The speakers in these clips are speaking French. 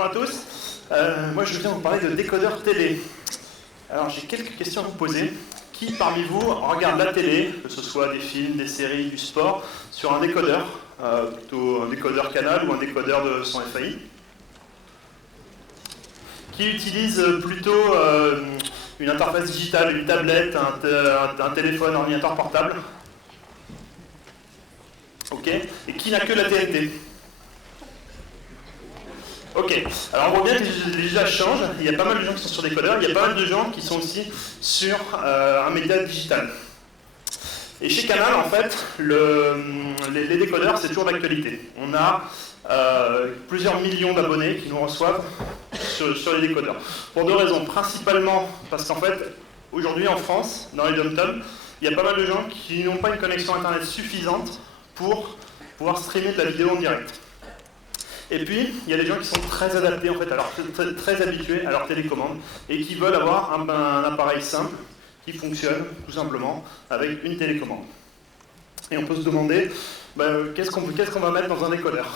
Bonjour à tous. Moi, je viens vous parler de décodeur télé. Alors, j'ai quelques questions à vous poser. Qui parmi vous regarde la télé, que ce soit des films, des séries, du sport, sur un décodeur, plutôt un décodeur canal ou un décodeur de son FAI? Qui utilise plutôt une interface digitale, une tablette, un téléphone, un ordinateur portable? Ok. Et qui n'a que la TNT? Ok, alors on voit bien que les usages changent, il y a pas mal de gens qui sont sur décodeurs, il y a pas mal de gens qui sont aussi sur un média digital. Et chez Canal, en fait, les décodeurs, c'est toujours d'actualité. On a plusieurs millions d'abonnés qui nous reçoivent sur les décodeurs. Pour deux raisons. Principalement parce qu'en fait, aujourd'hui en France, dans les dom-toms, il y a pas mal de gens qui n'ont pas une connexion Internet suffisante pour pouvoir streamer de la vidéo en direct. Et puis, il y a des gens qui sont très adaptés, en fait, très habitués à leur télécommande et qui veulent avoir un appareil simple qui fonctionne, tout simplement, avec une télécommande. Et on peut se demander, qu'est-ce qu'on va mettre dans un décodeur?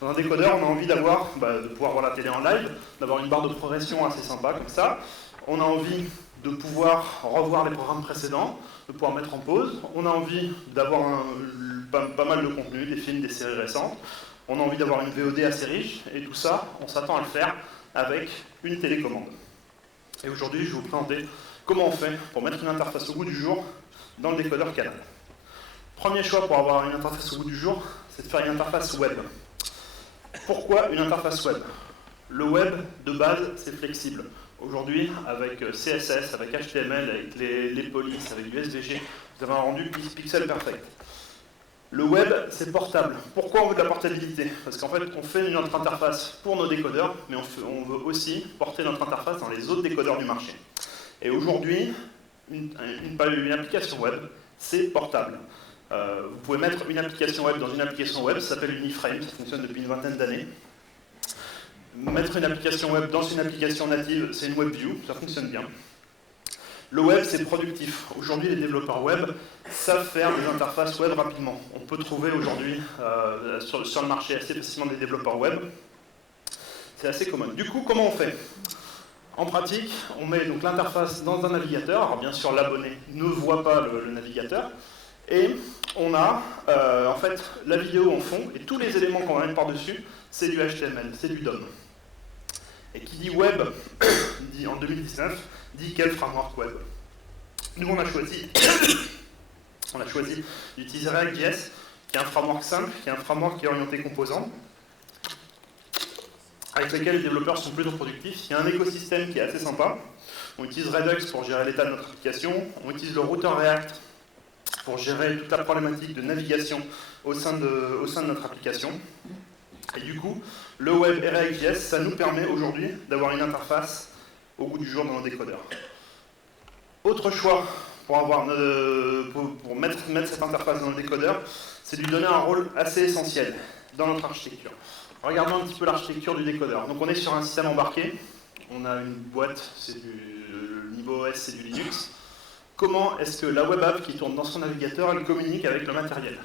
Dans un décodeur, on a envie de pouvoir voir la télé en live, d'avoir une barre de progression assez sympa, comme ça. On a envie de pouvoir revoir les programmes précédents, de pouvoir mettre en pause. On a envie d'avoir pas mal de contenu, des films, des séries récentes. On a envie d'avoir une VOD assez riche, et tout ça, on s'attend à le faire avec une télécommande. Et aujourd'hui, je vais vous présenter comment on fait pour mettre une interface au goût du jour dans le décodeur Canal. Premier choix pour avoir une interface au goût du jour, c'est de faire une interface web. Pourquoi une interface web? Le web, de base, c'est flexible. Aujourd'hui, avec CSS, avec HTML, avec les polices, avec du SVG, vous avez un rendu pixel perfect. Le web, c'est portable. Pourquoi on veut de la portabilité? Parce qu'en fait, on fait notre interface pour nos décodeurs, mais on veut aussi porter notre interface dans les autres décodeurs du marché. Et aujourd'hui, une application web, c'est portable. Vous pouvez mettre une application web dans une application web, ça s'appelle Uniframe, ça fonctionne depuis une vingtaine d'années. Mettre une application web dans une application native, c'est une WebView, ça fonctionne bien. Le web, c'est productif. Aujourd'hui, les développeurs web savent faire des interfaces web rapidement. On peut trouver aujourd'hui sur le marché assez facilement des développeurs web. C'est assez commode. Du coup, comment on fait? En pratique, on met donc l'interface dans un navigateur. Alors bien sûr, l'abonné ne voit pas le navigateur. Et on a en fait la vidéo en fond, et tous les éléments qu'on va mettre par-dessus, c'est du HTML, c'est du DOM. Et qui dit web, dit en 2019, dit quel framework web. Nous, on a choisi d'utiliser React.js, qui est un framework simple, qui est un framework qui est orienté composant, avec lequel les développeurs sont plutôt productifs. Il y a un écosystème qui est assez sympa. On utilise Redux pour gérer l'état de notre application. On utilise le routeur React pour gérer toute la problématique de navigation au sein de notre application. Et du coup, le web et React.js, ça nous permet aujourd'hui d'avoir une interface au goût du jour dans nos décodeurs. Autre choix pour mettre cette interface dans le décodeur, c'est de lui donner un rôle assez essentiel dans notre architecture. Regardons un petit peu l'architecture du décodeur. Donc on est sur un système embarqué, on a une boîte, le niveau OS, c'est du Linux. Comment est-ce que la web app qui tourne dans son navigateur, elle communique avec le matériel?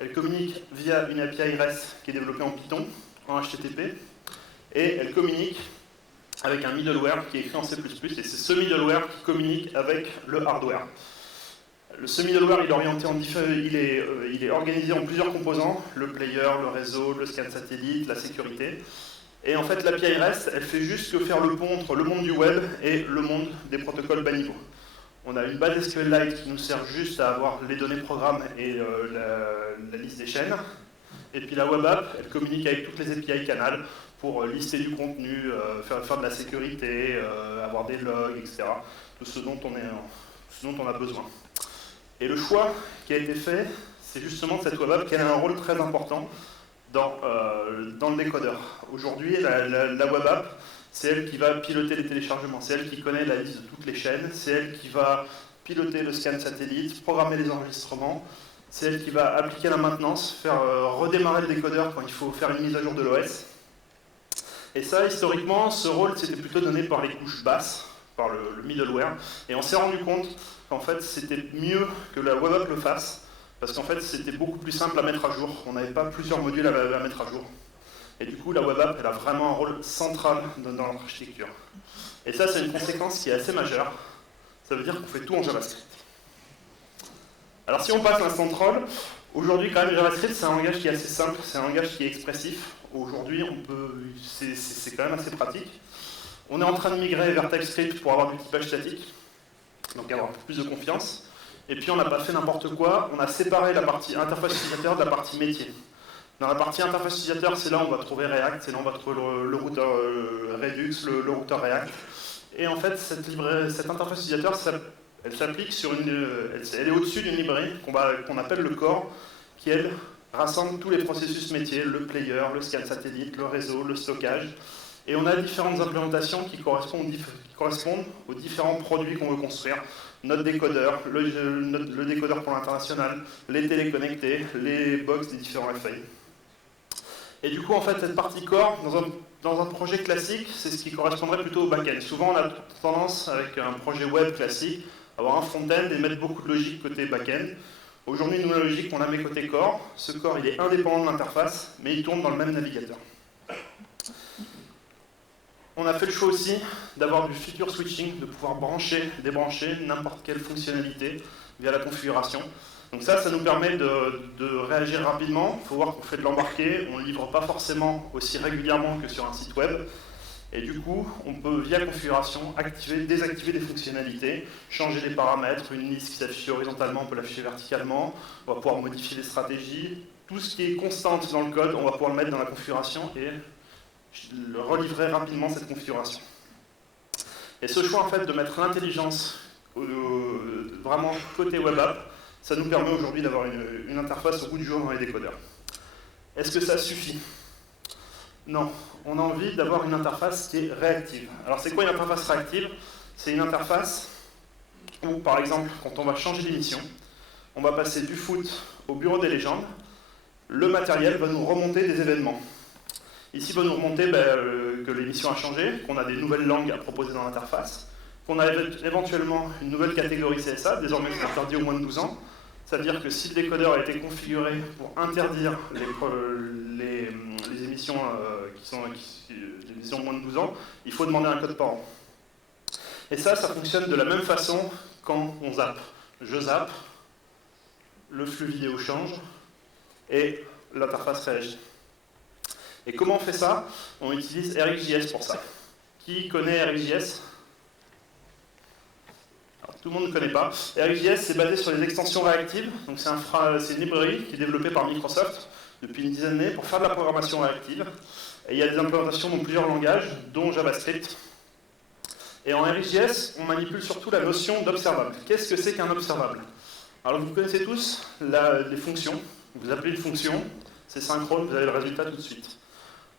Elle communique via une API REST qui est développée en Python, en HTTP, et elle communique avec un middleware qui est écrit en C++, et c'est ce middleware qui communique avec le hardware. Ce middleware, il est organisé en plusieurs composants, le player, le réseau, le scan satellite, la sécurité. Et en fait, l'API REST, elle fait juste que faire le pont entre le monde du web et le monde des protocoles bas niveau. On a une base SQLite qui nous sert juste à avoir les données programmes et la liste des chaînes. Et puis la web app, elle communique avec toutes les API Canal pour lister du contenu, faire de la sécurité, avoir des logs, etc. Tout ce dont on a besoin. Et le choix qui a été fait, c'est justement cette web app qui a un rôle très important dans le décodeur. Aujourd'hui, la web app, c'est elle qui va piloter les téléchargements, c'est elle qui connaît la liste de toutes les chaînes, c'est elle qui va piloter le scan satellite, programmer les enregistrements, c'est elle qui va appliquer la maintenance, faire redémarrer le décodeur quand il faut faire une mise à jour de l'OS. Et ça, historiquement, ce rôle c'était plutôt donné par les couches basses, par le middleware, et on s'est rendu compte qu'en fait c'était mieux que la web app le fasse, parce qu'en fait c'était beaucoup plus simple à mettre à jour, on n'avait pas plusieurs modules à mettre à jour. Et du coup, la web app, elle a vraiment un rôle central dans l'architecture. Et ça, c'est une conséquence qui est assez majeure. Ça veut dire qu'on fait tout en JavaScript. Alors si on passe l'instant troll, aujourd'hui quand même JavaScript c'est un langage qui est assez simple, c'est un langage qui est expressif. Aujourd'hui c'est quand même assez pratique. On est en train de migrer vers TypeScript pour avoir du typage statique, donc avoir plus de confiance. Et puis on n'a pas fait n'importe quoi, on a séparé la partie interface utilisateur de la partie métier. Dans la partie interface utilisateur, c'est là où on va trouver React, c'est là où on va trouver le routeur Redux, le routeur React. Et en fait, cette interface utilisateur, elle s'applique sur elle est au-dessus d'une librairie qu'on appelle le core, qui elle rassemble tous les processus métiers, le player, le scan satellite, le réseau, le stockage. Et on a différentes implémentations qui correspondent aux différents produits qu'on veut construire. Notre décodeur, le décodeur pour l'international, les téléconnectés, les box des différents FAI. Et du coup, en fait, cette partie core, dans un projet classique, c'est ce qui correspondrait plutôt au back-end. Souvent, on a tendance, avec un projet web classique, à avoir un front-end et mettre beaucoup de logique côté back-end. Aujourd'hui, nous, la logique, on la met côté core. Ce core, il est indépendant de l'interface, mais il tourne dans le même navigateur. On a fait le choix aussi d'avoir du feature switching, de pouvoir brancher, débrancher n'importe quelle fonctionnalité via la configuration. Donc ça nous permet de réagir rapidement. Il faut voir qu'on fait de l'embarqué, on ne livre pas forcément aussi régulièrement que sur un site web. Et du coup, on peut, via configuration, activer, désactiver des fonctionnalités, changer les paramètres, une liste qui s'affiche horizontalement, on peut l'afficher verticalement, on va pouvoir modifier les stratégies. Tout ce qui est constante dans le code, on va pouvoir le mettre dans la configuration et relivrer rapidement cette configuration. Et ce choix en fait de mettre l'intelligence vraiment côté web app, ça nous permet aujourd'hui d'avoir une interface au bout du jour dans les décodeurs. Est-ce que ça suffit? Non, on a envie d'avoir une interface qui est réactive. Alors c'est quoi une interface réactive? C'est une interface où par exemple quand on va changer d'émission, on va passer du foot au bureau des légendes, le matériel va nous remonter des événements. Ici, il va nous remonter que l'émission a changé, qu'on a des nouvelles langues à proposer dans l'interface, qu'on a éventuellement une nouvelle catégorie CSA, désormais c'est interdit aux moins de 12 ans. C'est-à-dire que si le décodeur a été configuré pour interdire les émissions les émissions moins de 12 ans, il faut demander un code parent. Et ça fonctionne de la même façon quand on zappe. Je zappe, le flux vidéo change, et l'interface réagit. Et comment on fait ça? On utilise RxJS pour ça. Qui connaît RxJS? Alors, tout le monde ne connaît pas. RxJS, c'est basé sur les extensions réactives. Donc c'est une librairie qui est développée par Microsoft depuis une dizaine d'années pour faire de la programmation réactive. Et il y a des implémentations dans plusieurs langages, dont JavaScript. Et en RxJS, on manipule surtout la notion d'observable. Qu'est-ce que c'est qu'un observable? Alors vous connaissez tous les fonctions. Vous appelez une fonction, c'est synchrone, vous avez le résultat tout de suite.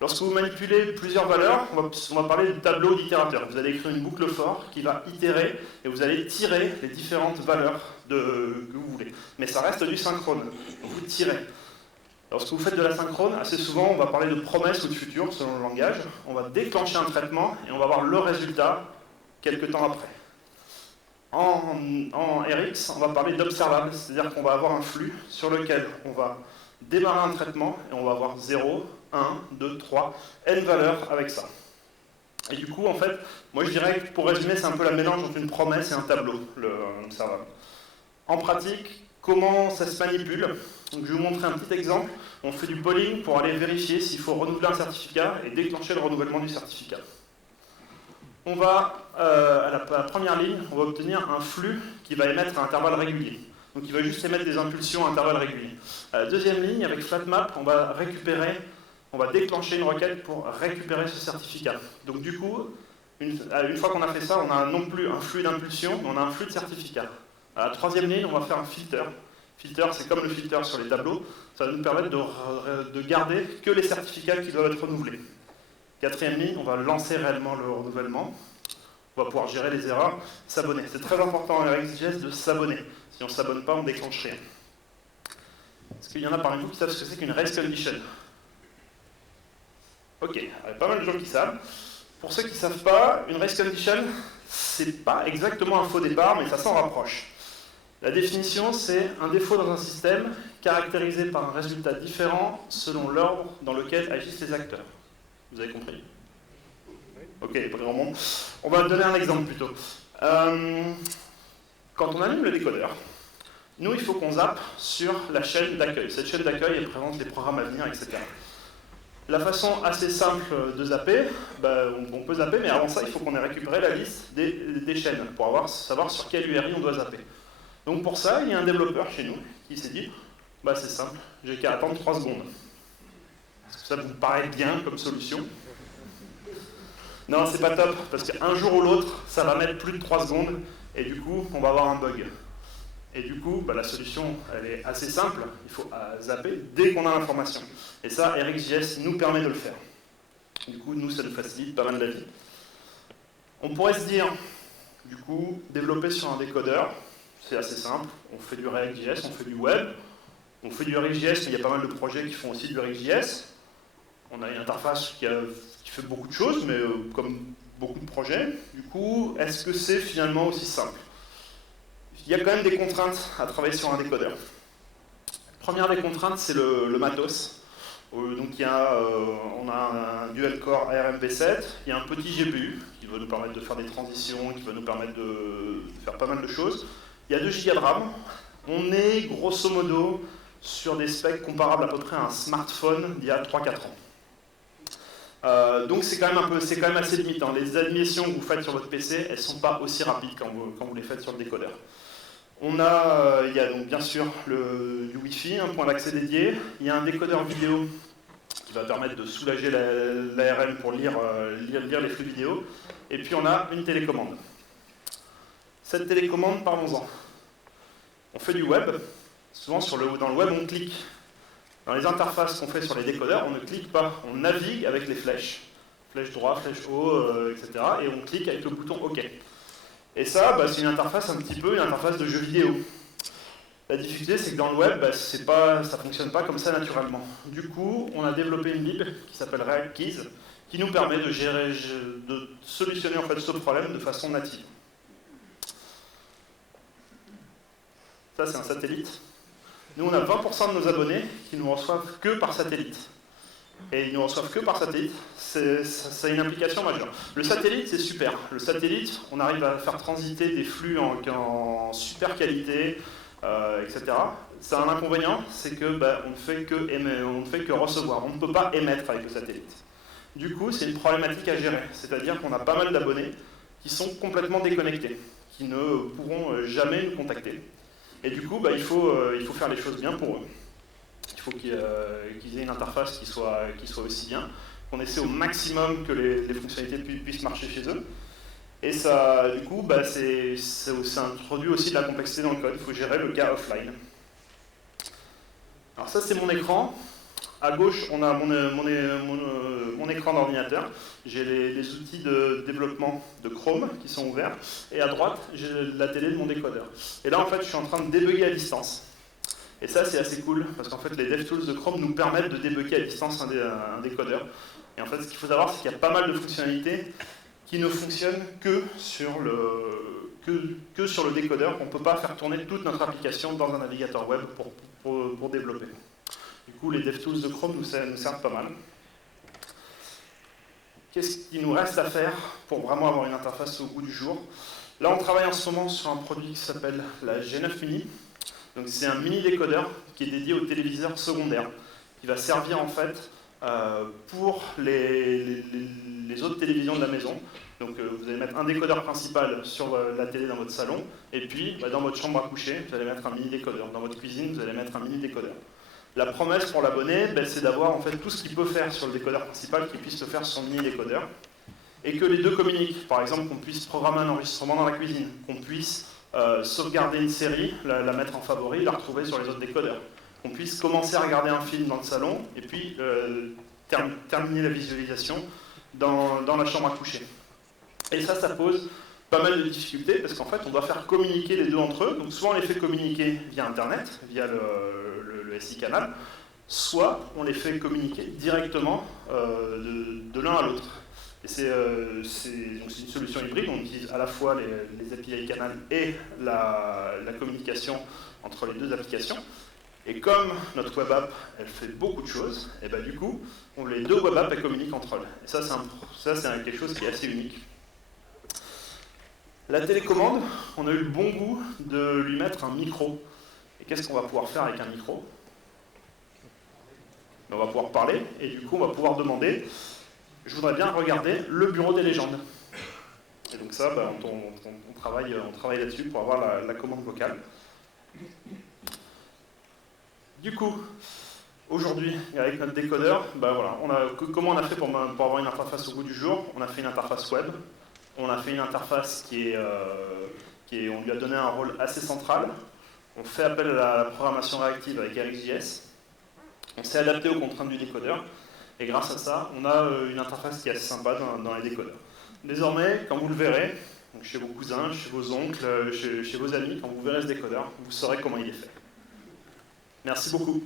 Lorsque vous manipulez plusieurs valeurs, on va parler de tableau d'itérateur. Vous allez écrire une boucle for qui va itérer et vous allez tirer les différentes valeurs que vous voulez. Mais ça reste du synchrone. Vous tirez. Lorsque vous faites de la synchrone, assez souvent on va parler de promesse ou de futur selon le langage. On va déclencher un traitement et on va avoir le résultat quelques temps après. En Rx, on va parler d'observable, c'est-à-dire qu'on va avoir un flux sur lequel on va démarrer un traitement et on va avoir 0, 1, 2, 3, n valeurs avec ça. Et du coup, en fait, moi je dirais que pour résumer, c'est un peu la mélange entre une promesse et un tableau, l'observable. En pratique, comment ça se manipule? Donc, je vais vous montrer un petit exemple. On fait du polling pour aller vérifier s'il faut renouveler un certificat et déclencher le renouvellement du certificat. On va, à la première ligne, on va obtenir un flux qui va émettre à intervalles réguliers. Donc il va juste émettre des impulsions à intervalles réguliers. À la deuxième ligne, avec FlatMap, on va déclencher une requête pour récupérer ce certificat. Donc du coup, une fois qu'on a fait ça, on a non plus un flux d'impulsions, mais on a un flux de certificats. À la troisième ligne, on va faire un filter. Filter, c'est comme le filter sur les tableaux, ça va nous permettre de garder que les certificats qui doivent être renouvelés. Quatrième ligne, on va lancer réellement le renouvellement. On va pouvoir gérer les erreurs, s'abonner. C'est très important en RxJS de s'abonner. Si on ne s'abonne pas, on déclenche rien. Est-ce qu'il y en a parmi vous qui savent ce que c'est qu'une race condition? Ok, il y a pas mal de gens qui savent. Pour ceux qui ne savent pas, une race condition, c'est pas exactement un faux départ, mais ça s'en rapproche. La définition, c'est un défaut dans un système caractérisé par un résultat différent selon l'ordre dans lequel agissent les acteurs. Vous avez compris? Ok, pas grand monde. On va donner un exemple plutôt. Quand on allume le décodeur, nous, il faut qu'on zappe sur la chaîne d'accueil. Cette chaîne d'accueil, elle présente les programmes à venir, etc. La façon assez simple de zapper, on peut zapper, mais avant ça, il faut qu'on ait récupéré la liste des chaînes pour savoir sur quelle URI on doit zapper. Donc pour ça, il y a un développeur chez nous qui s'est dit, c'est simple, j'ai qu'à attendre 3 secondes. Est-ce que ça vous paraît bien comme solution? Non, c'est pas top, parce qu'un jour ou l'autre, ça va mettre plus de 3 secondes, et du coup, on va avoir un bug. Et du coup, la solution, elle est assez simple, il faut zapper dès qu'on a l'information. Et ça, RxJS nous permet de le faire. Du coup, nous, ça nous facilite pas mal la vie. On pourrait se dire, du coup, développer sur un décodeur, c'est assez simple, on fait du React.js, on fait du web, on fait du RxJS, mais il y a pas mal de projets qui font aussi du RxJS. On a une interface qui fait beaucoup de choses, mais comme beaucoup de projets. Du coup, est-ce que c'est finalement aussi simple? Il y a quand même des contraintes à travailler sur un décodeur. La première des contraintes, c'est le matos. Donc on a un dual-core ARMv7, il y a un petit GPU qui va nous permettre de faire des transitions, qui va nous permettre de faire pas mal de choses. Il y a 2 Go de RAM. On est grosso modo sur des specs comparables à peu près à un smartphone d'il y a 3-4 ans. Donc c'est quand même assez limitant. Les animations que vous faites sur votre PC, elles ne sont pas aussi rapides quand vous les faites sur le décodeur. Il y a donc bien sûr du Wi-Fi, un point d'accès dédié. Il y a un décodeur vidéo qui va permettre de soulager l'ARM pour lire les flux vidéo. Et puis on a une télécommande. Cette télécommande, parlons-en. On fait du web. Souvent dans le web, on clique. Dans les interfaces qu'on fait sur les décodeurs, on ne clique pas. On navigue avec les flèches. Flèche droite, flèche haut, etc. Et on clique avec le bouton OK. Et ça, c'est une interface un petit peu une interface de jeu vidéo. La difficulté, c'est que dans le web, ça ne fonctionne pas comme ça naturellement. Du coup, on a développé une lib qui s'appelle React Keys, qui nous permet de solutionner en fait ce problème de façon native. Ça, c'est un satellite. Nous, on a 20% de nos abonnés qui nous reçoivent que par satellite. Et ils ne reçoivent que par satellite, ça a une implication majeure. Le satellite, c'est super. Le satellite, on arrive à faire transiter des flux en super qualité, etc. Ça a un inconvénient, c'est que on ne fait que recevoir. On ne peut pas émettre avec le satellite. Du coup, c'est une problématique à gérer. C'est-à-dire qu'on a pas mal d'abonnés qui sont complètement déconnectés, qui ne pourront jamais nous contacter. Et du coup, il faut faire les choses bien pour eux. Il faut qu'ils aient une interface qui soit aussi bien, qu'on essaie au maximum que les fonctionnalités puissent marcher chez eux. Et ça, du coup, ça introduit aussi de la complexité dans le code. Il faut gérer le cas offline. Alors ça, c'est mon écran. À gauche, on a mon écran d'ordinateur. J'ai les outils de développement de Chrome qui sont ouverts. Et à droite, j'ai la télé de mon décodeur. Et là, en fait, je suis en train de débugger à distance. Et ça, c'est assez cool, parce qu'en fait, les DevTools de Chrome nous permettent de débugger à distance un décodeur. Et en fait, ce qu'il faut savoir, c'est qu'il y a pas mal de fonctionnalités qui ne fonctionnent que sur le décodeur. On ne peut pas faire tourner toute notre application dans un navigateur web pour développer. Du coup, les DevTools de Chrome nous servent pas mal. Qu'est-ce qu'il nous reste à faire pour vraiment avoir une interface au goût du jour? Là, on travaille en ce moment sur un produit qui s'appelle la G9 Mini. Donc c'est un mini décodeur qui est dédié aux téléviseurs secondaires, qui va servir en fait pour les autres télévisions de la maison. Donc vous allez mettre un décodeur principal sur la télé dans votre salon, et puis dans votre chambre à coucher, vous allez mettre un mini décodeur. Dans votre cuisine, vous allez mettre un mini décodeur. La promesse pour l'abonné, c'est d'avoir en fait tout ce qu'il peut faire sur le décodeur principal, qu'il puisse le faire sur son mini décodeur, et que les deux communiquent. Par exemple, qu'on puisse programmer un enregistrement dans la cuisine, qu'on puisse sauvegarder une série, la mettre en favori, la retrouver sur les autres décodeurs. Qu'on puisse commencer à regarder un film dans le salon et puis terminer la visualisation dans la chambre à coucher. Et ça pose pas mal de difficultés parce qu'en fait, on doit faire communiquer les deux entre eux. Donc soit on les fait communiquer via Internet, via le SI canal, soit on les fait communiquer directement de l'un à l'autre. Et c'est une solution hybride, on utilise à la fois les API Canal et la communication entre les deux applications. Et comme notre web app, elle fait beaucoup de choses, et ben du coup, les deux web apps, elles communiquent entre elles. Et ça, c'est quelque chose qui est assez unique. La télécommande, on a eu le bon goût de lui mettre un micro. Et qu'est-ce qu'on va pouvoir faire avec un micro? On va pouvoir parler, et du coup, on va pouvoir demander « Je voudrais bien regarder le bureau des légendes ». Et donc ça, ben, on travaille là-dessus pour avoir la commande vocale. Du coup, aujourd'hui, avec notre décodeur, ben voilà, comment on a fait pour avoir une interface au bout du jour? On a fait une interface web, on a fait une interface on lui a donné un rôle assez central. On fait appel à la programmation réactive avec RxJS. On s'est adapté aux contraintes du décodeur. Et grâce à ça, on a une interface qui est assez sympa dans les décodeurs. Désormais, quand vous le verrez, donc chez vos cousins, chez vos oncles, chez vos amis, quand vous verrez ce décodeur, vous saurez comment il est fait. Merci beaucoup.